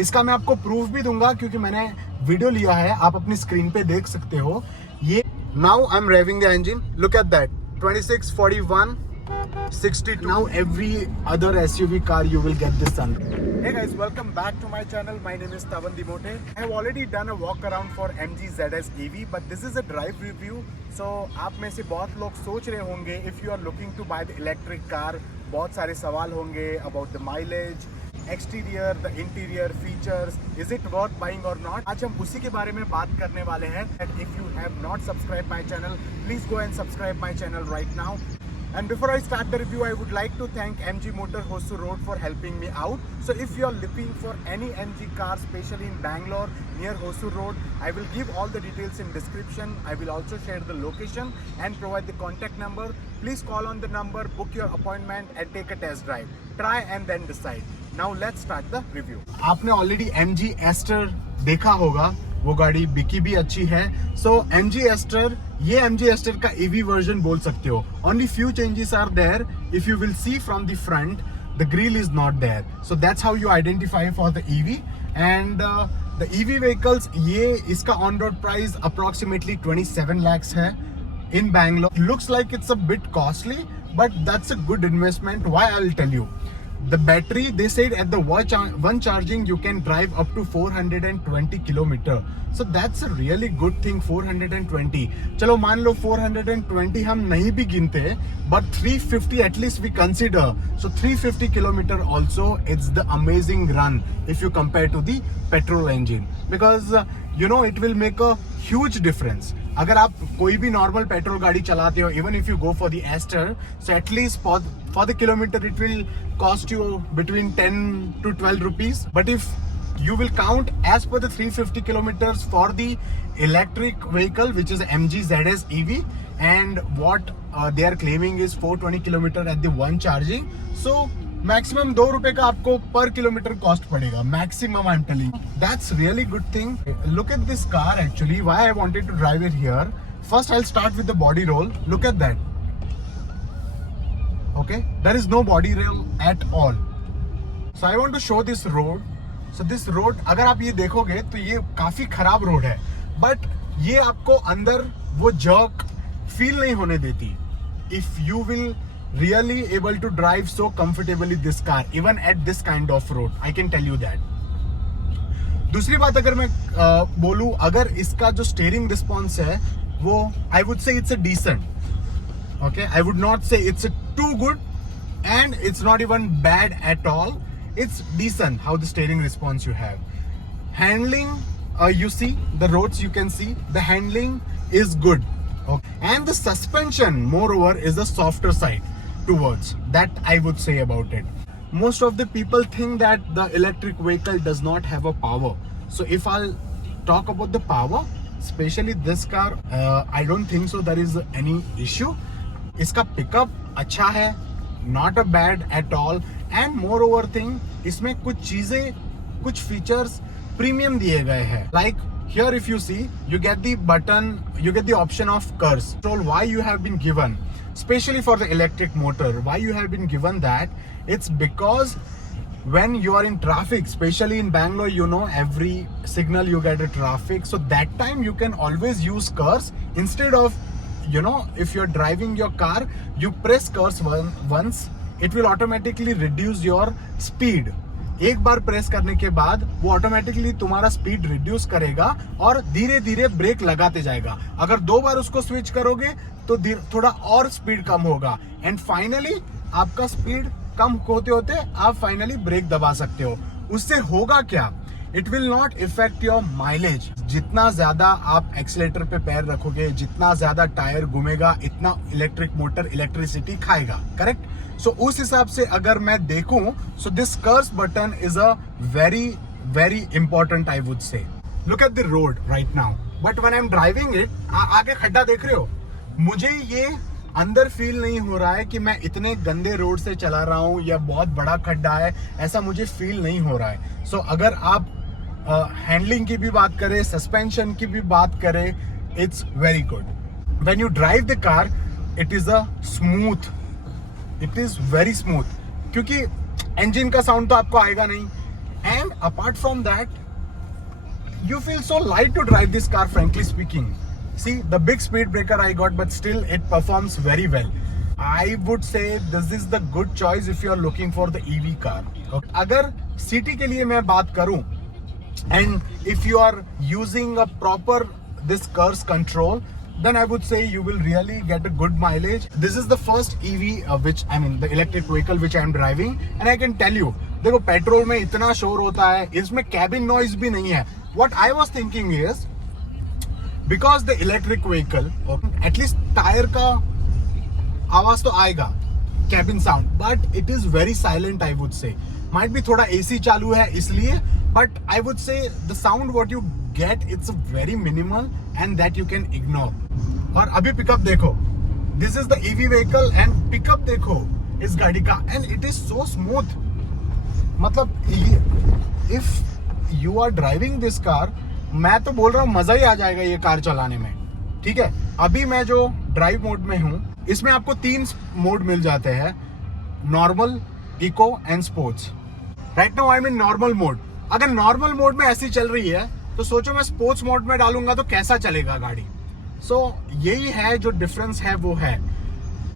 इसका मैं आपको प्रूफ भी दूंगा क्योंकि मैंने वीडियो लिया है, आप अपनी स्क्रीन पे देख सकते हो। ये now I M raving the engine, look at that 26, 41, 62. Now every other SUV car you will get this sunroof. Hey guys, welcome back to my channel. My name is Tavan Dimote. I have already done a walk around for MG ZS EV, but this is a drive review. So आप में से बहुत लोग सोच रहे होंगे if you are looking to buy the electric car, बहुत सारे सवाल होंगे about the mileage, exterior, the interior features, is it worth buying or not? आज हम उसी के बारे में बात करने वाले हैं. And if you have not subscribed my channel, please go and subscribe my channel right now. And before I start the review, I would like to thank MG Motor Hosur Road for helping me out. So if you are looking for any MG car, especially in Bangalore near Hosur Road, I will give all the details in description. I will also share the location and provide the contact number. Please call on the number, book your appointment and take a test drive. Try and then decide. Now let's start the review. आपने already MG Aster देखा होगा, वो गाड़ी बिकी भी अच्छी है. सो MG Aster, ये MG Aster का EV वर्जन बोल सकते हो. Only few changes are there. If you will see from the front, the grille is not there. So that's how you identify for the EV. And the EV vehicles, ये इसका on road price approximately 27 lakhs है in Bangalore. Looks like it's a bit costly, but that's a good investment. Why? I'll tell you. The battery, they said at the one charging you can drive up to 420 kilometer. So that's a really good thing. 420. चलो मान लो 420 हम नहीं भी गिनते, but 350 at least we consider. So 350 kilometer also, it's the amazing run if you compare to the petrol engine, because you know it will make a huge difference. अगर आप कोई भी नॉर्मल पेट्रोल गाड़ी चलाते हो, even if you go for the Astor, so at least for the kilometre it will cost you between 10 to 12 rupees. But if you will count as per the 350 kilometers for the electric vehicle, which is MG ZS EV, and what they are claiming is 420 kilometer at the one charging, so maximum 2 रुपए का आपको per kilometre cost पड़ेगा, maximum. I am telling that's really good thing. Look at this car. Actually why I wanted to drive it here. First I will start with the body roll. Look at that. Okay, there is no body roll at all. So I want to show this road. So this road, अगर आप ये देखोगे तो ये काफी खराब road है, but ये आपको अंदर वो जर्क फील नहीं होने देती. If you will really able to drive so comfortably this car even at this kind of road, I can tell you that. दूसरी बात अगर मैं बोलूं, अगर इसका जो स्टीयरिंग रिस्पॉन्स है वो I would say it's a decent. Okay, I would not say it's a too good and it's not even bad at all. It's decent how the steering response you have. Handling, you see the roads, you can see the handling is good. Okay. And the suspension moreover is the softer side towards that, I would say about it. Most of the people think that the electric vehicle does not have a power. So if I'll talk about the power, especially this car, I don't think so there is any issue. इसका pickup अच्छा है, not a bad at all. And moreover thing, इसमें कुछ चीजें, कुछ features premium दिए गए हैं. Like here if you see, you get the button, you get the option of cruise control. Why you have been given, especially for the electric motor, why you have been given that? It's because when you are in traffic, especially in Bangalore, you know every signal you get a traffic, so that time you can always use curse instead of, you know, if you're driving your car, you press curse once, it will automatically reduce your speed. एक बार press करने के बाद वो automatically तुम्हारा speed reduce करेगा और धीरे धीरे ब्रेक लगाते जाएगा. अगर 2 बार उसको स्विच करोगे तो थोड़ा और स्पीड कम होगा, एंड फाइनली आपका स्पीड कम होते होते आप फाइनली ब्रेक दबा सकते हो. उससे होगा क्या? It will not effect your mileage. जितना ज्यादा आप एक्सीलेटर पे पैर रखोगे, जितना ज्यादा टायर घूमेगा, इतना इलेक्ट्रिक मोटर इलेक्ट्रिसिटी खाएगा. करेक्ट? सो उस हिसाब से अगर मैं देखूं, so this curse button is a very very important, I would say. Look at the road right now, but when I am driving it, आगे खड्डा देख रहे हो, मुझे ये अंदर फील नहीं हो रहा है कि मैं इतने गंदे रोड से चला रहा हूं या बहुत बड़ा खड्डा है, ऐसा मुझे फील नहीं हो रहा है. सो अगर आप हैंडलिंग की भी बात करें, सस्पेंशन की भी बात करें, it's very good. When you drive the car, it is a smooth, it is very smooth, क्योंकि इंजन का साउंड तो आपको आएगा नहीं, And apart from that, you feel so light to drive this car, frankly speaking. See, the big speed breaker I got, but still it performs very well. I would say this is the good choice if you are looking for the EV car. Okay. अगर city के लिए मैं बात करूं, and if you are using a proper this cruise control, then I would say you will really get a good mileage. This is the first EV the electric vehicle which I am driving, and I can tell you, देखो petrol में इतना शोर होता है, इसमें cabin noise भी नहीं है. What I was thinking is, because the electric vehicle, at least tyre का आवाज तो आएगा, cabin sound, but it is very silent, I would say. Might be थोड़ा AC चालू है इसलिए, but I would say the sound what you get, it's very minimal and that you can ignore. और अभी पिकअप देखो, this is the EV vehicle and pickup देखो इस गाड़ी का, and it is so smooth. मतलब if you are driving this car, मैं तो बोल रहा हूँ मजा ही आ जाएगा ये कार चलाने में. ठीक है, अभी मैं जो ड्राइव मोड में हूँ, इसमें आपको 3 मोड मिल जाते हैं, normal, eco and sports. Right now I am in normal mode. अगर नॉर्मल मोड में ऐसी चल रही है तो सोचो मैं स्पोर्ट्स मोड में डालूंगा तो कैसा चलेगा गाड़ी. सो यही है जो डिफरेंस है, वो है.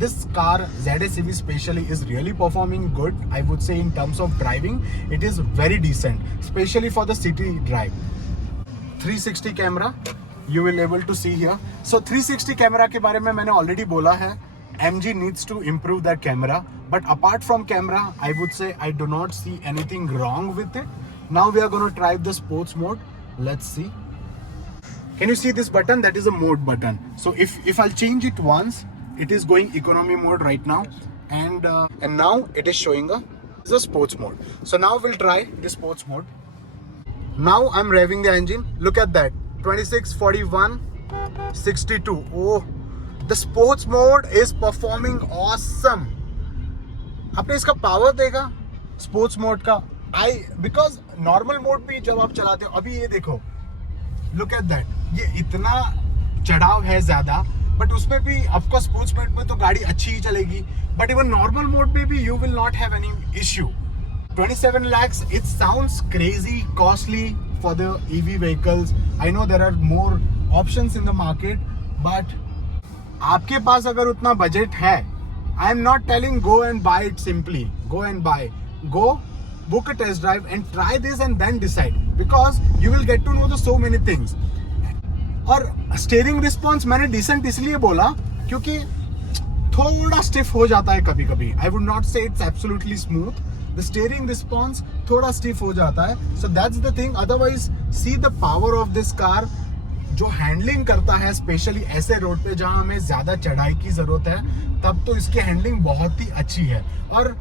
This car ZS EV specially is really performing good. I would say in terms of driving, it is very decent, especially for the city drive. 360 camera, you will able to see here. So 360 camera के बारे में मैंने already बोला है. MG needs to improve that camera. But apart from camera, I would say I do not see anything wrong with it. Now we are going to try the sports mode. Let's see. Can you see this button? That is a mode button. So if I'll change it once, it is going economy mode right now, and now it is showing a sports mode. So now we'll try the sports mode. Now I'm revving the engine. Look at that, 26, 41, 62. Oh, the sports mode is performing awesome. आपने इसका power देखा sports mode का? Because normal mode पे जब आप चलाते हो, अभी ये देखो, लुक एट दैट, ये इतना चढ़ाव है ज्यादा, बट उसमें भी ऑफकोर्स स्पोर्ट्स मोड में तो गाड़ी अच्छी ही चलेगी, बट इवन नॉर्मल मोड पे भी you will not have any issue. 27 lakhs, it sounds crazy costly for the EV vehicles. I know there are more options in the market, but आपके पास अगर उतना बजट है, I am not telling go and buy it simply. Go and buy. Go book a test drive and try this and then decide, because you will get to know the so many things. और steering response मैंने decent इसलिए बोला क्योंकि थोड़ा stiff हो जाता है कभी कभी. आई वुड नॉट से it's absolutely smooth. The steering response थोड़ा स्टिफ हो जाता है. So that's the thing. Otherwise see the power of this car, जो हैंडलिंग करता है स्पेशली ऐसे रोड पे जहां हमें ज्यादा चढ़ाई की जरूरत है, तब तो इसकी हैंडलिंग बहुत ही अच्छी है. और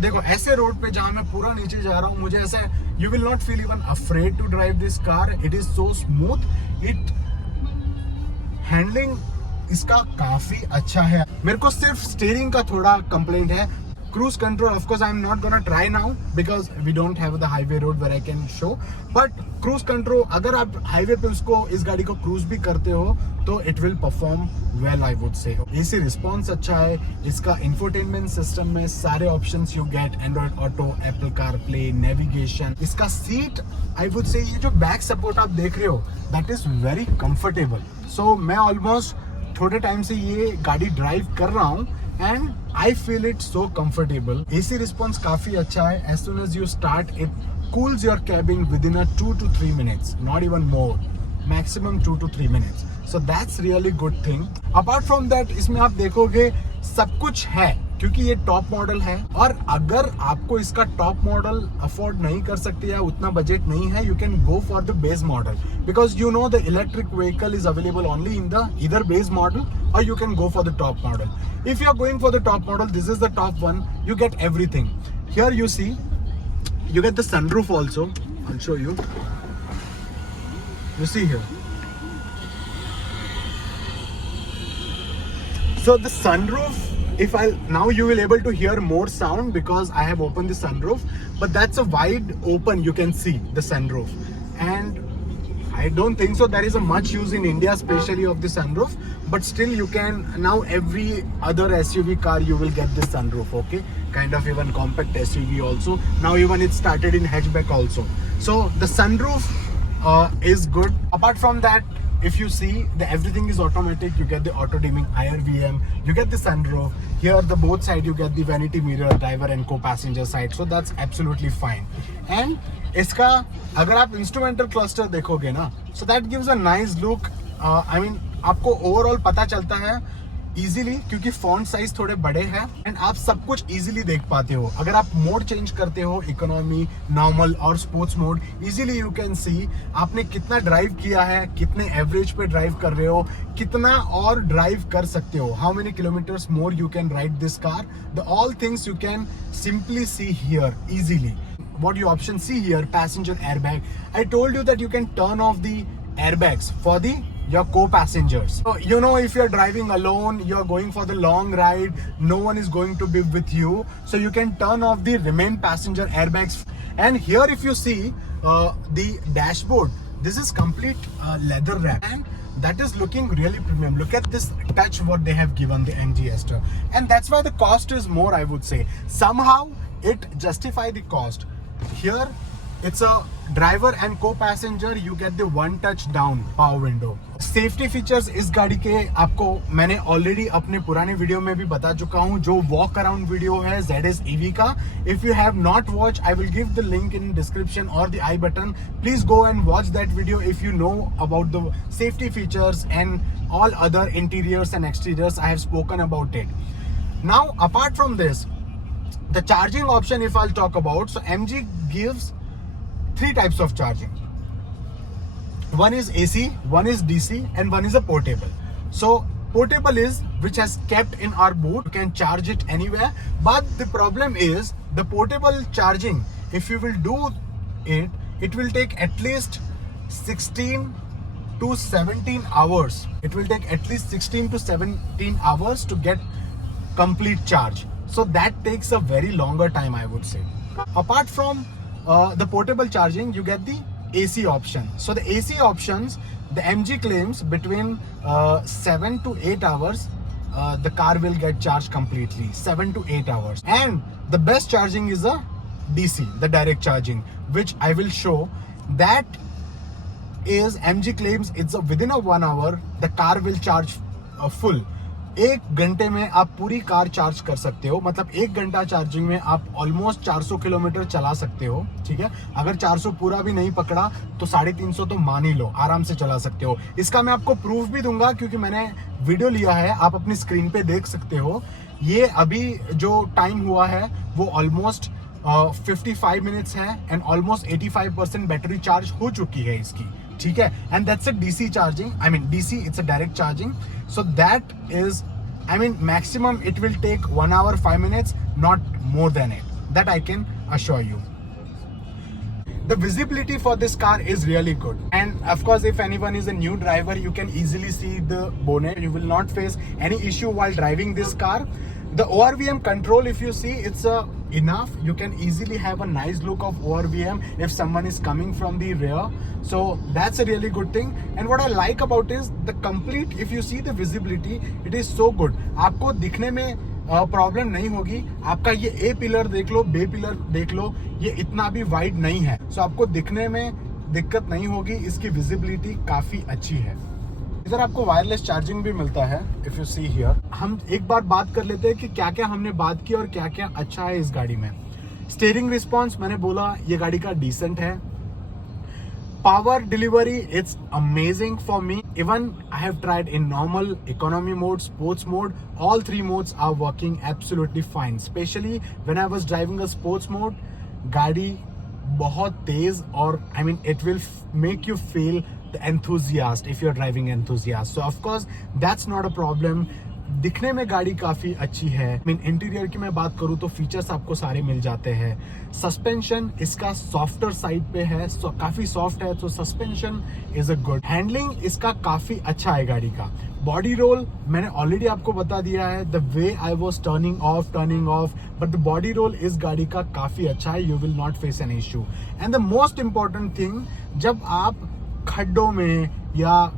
देखो ऐसे रोड पे जहां मैं पूरा नीचे जा रहा हूं, मुझे ऐसे you will not feel even afraid to drive this car. It is so smooth. It handling इसका काफी अच्छा है. मेरे को सिर्फ स्टीयरिंग का थोड़ा कंप्लेंट है. Cruise control of course I am not gonna try now because we don't have the highway road where I can show, but cruise control अगर आप हाईवे पे उसको इस गाड़ी को क्रूज भी करते हो तो it will perform well, I would से. एसी रिस्पॉन्स अच्छा है. इसका इंफोटेनमेंट सिस्टम में सारे options you get, Android auto, Apple car play, navigation. इसका सीट, आई वुड से ये जो बैक सपोर्ट आप देख रहे हो, दैट इज वेरी कंफर्टेबल. सो मैं ऑलमोस्ट थोड़े टाइम से ये गाड़ी ड्राइव कर रहा हूँ and I feel it so comfortable. AC response काफी अच्छा है. As soon as you start, it cools your cabin within a 2 to 3 minutes, not even more. Maximum 2 to 3 minutes. So that's really good thing. Apart from that, इसमें आप देखोगे सब कुछ है क्योंकि ये टॉप मॉडल है. और अगर आपको इसका टॉप मॉडल अफोर्ड नहीं कर सकते या उतना बजट नहीं है, you can go for the base model, because you know the electric vehicle is available only in the either base model or you can go for the top model. If you are going for the top model, this is the top one. You get everything. Here you see, you get the sunroof also. I'll show you. You see here. So the sunroof, now you will able to hear more sound because I have opened the sunroof, but that's a wide open, you can see the sunroof. And I don't think so there is a much use in India, especially of the sunroof, but still you can, now every other SUV car you will get this sunroof, okay? kind of even compact SUV also. Now even it started in hatchback also. So the sunroof is good. Apart from that, if you see, everything is automatic. You get the auto dimming IRVM, you get the sunroof. Here the both side you get the vanity mirror, driver and co-passenger side. So that's absolutely fine. And इसका अगर आप instrumental cluster देखोगे ना, so that gives a nice look. I mean आपको overall पता चलता है easily, क्योंकि फॉन्ट साइज थोड़े बड़े हैं एंड आप सब कुछ इजीली देख पाते हो. अगर आप मोड चेंज करते हो, इकोनॉमी, नॉर्मल और sports mode, easily you can see आपने कितना ड्राइव किया है, कितने एवरेज पे ड्राइव कर रहे हो, कितना और ड्राइव कर सकते हो, how many kilometres more you can ride this car. The all things you can simply see here easily. What you option see here, passenger airbag. I told you that you can turn off the airbags for your co-passengers. So you know, if you're driving alone, you're going for the long ride, no one is going to be with you, so you can turn off the remain passenger airbags. And here if you see the dashboard, this is complete leather wrap and that is looking really premium. Look at this touch what they have given the MG Aster, and that's why the cost is more, I would say. Somehow it justify the cost. Here it's a driver and co-passenger, you get the one touch down power window. Safety features इस गाड़ी के आपको मैंने already अपने पुराने video में भी बता चुका हूं, जो वॉक अराउंड वीडियो है ZS EV का. If you have not watch, I will give the link in description और the I button. Please go and watch that video if you know about the safety features and all other interiors and exteriors. I have spoken about it. Now apart from this, the charging option, if I'll talk about, so MG gives 3 types of charging. One is AC, one is DC, and one is a portable. So portable is which has kept in our boot. You can charge it anywhere, but the problem is the portable charging, if you will do it, it will take at least 16 to 17 hours. It will take at least 16 to 17 hours to get complete charge. So that takes a very longer time, I would say. Apart from the portable charging, you get the AC option. So the AC options, the MG claims between 7 to 8 hours, the car will get charged completely. 7 to 8 hours. And the best charging is a DC, the direct charging, which I will show. That is, MG claims it's within a 1 hour, the car will charge full. 1 घंटे में आप पूरी car charge कर सकते हो. मतलब 1 घंटा charging में आप ऑलमोस्ट 400 किलोमीटर चला सकते हो. ठीक है, अगर 400 पूरा भी नहीं पकड़ा तो 350 तो मान ही लो, आराम से चला सकते हो. इसका मैं आपको प्रूफ भी दूंगा क्योंकि मैंने वीडियो लिया है, आप अपनी स्क्रीन पे देख सकते हो. ये अभी जो टाइम हुआ है वो ऑलमोस्ट 55 मिनट्स है एंड ऑलमोस्ट 85% बैटरी चार्ज हो चुकी है इसकी. ठीक है, and that's a DC charging. I mean DC, it's a direct charging. So that is, I mean, maximum it will take 1 hour 5 minutes, not more than it. That I can assure you. The visibility for this car is really good. And of course, if anyone is a new driver, you can easily see the bonnet. You will not face any issue while driving this car. The ORVM control, if you see, it's enough. You can easily have a nice look of ORVM if someone is coming from the rear. So that's a really good thing. And what I like about is the complete, if you see the visibility, it is so good. आपको दिखने में problem नहीं होगी. आपका ये A pillar देख लो, B pillar देख लो, ये इतना भी वाइड नहीं है. So आपको दिखने में दिक्कत नहीं होगी. इसकी विजिबिलिटी काफी अच्छी है. इधर आपको वायरलेस चार्जिंग भी मिलता है. इफ यू सी हियर, हम एक बार बात कर लेते हैं कि क्या क्या हमने बात की और क्या क्या अच्छा है इस गाड़ी में. स्टीयरिंग रिस्पॉन्स, मैंने बोला ये गाड़ी का डिसेंट है. Power delivery, it's amazing for me. Even I have tried in normal, economy mode, sports mode. All 3 modes are working absolutely fine. Especially when I was driving a sports mode, गाड़ी बहुत तेज और I mean it will make you feel the enthusiast if you're driving enthusiast. So of course that's not a problem. दिखने में गाड़ी काफी अच्छी है. I mean interior की मैं बात करूँ तो फीचर्स आपको सारे मिल जाते हैं. सस्पेंशन इसका सॉफ्टर साइड पे है, काफी सॉफ्ट है, तो suspension is a good. Handling इसका काफी अच्छा है गाड़ी का. बॉडी रोल मैंने ऑलरेडी आपको बता दिया है, the way I was turning of, but the body role इस गाड़ी का काफी अच्छा है. You will not face an issue. And the most important thing, जब आप खड्डों में या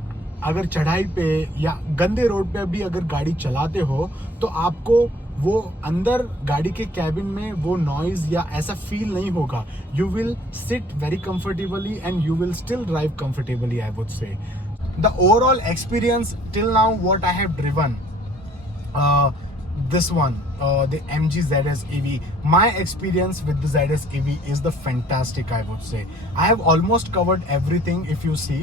अगर चढ़ाई पे या गंदे रोड पे भी अगर गाड़ी चलाते हो तो आपको वो अंदर गाड़ी के कैबिन में वो नॉइज या ऐसा फील नहीं होगा. You will sit very comfortably and you will still drive comfortably, I would से. The overall experience till now what I have driven, this one, the MG ZS EV, my experience with the ZS EV is the fantastic, I would say. I have almost covered everything if you see,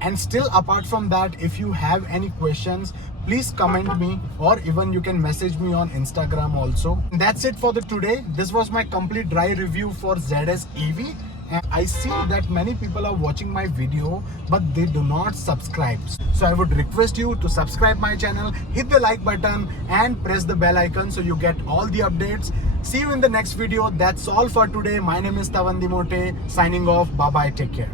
and still apart from that, if you have any questions, please comment me, or even you can message me on Instagram also. That's it for the today. This was my complete dry review for ZS EV. And I see that many people are watching my video but they do not subscribe, so I would request you to subscribe my channel, hit the like button and press the bell icon so you get all the updates. See you in the next video. That's all for today. My name is Tavan Dimote, signing off. Bye bye, take care.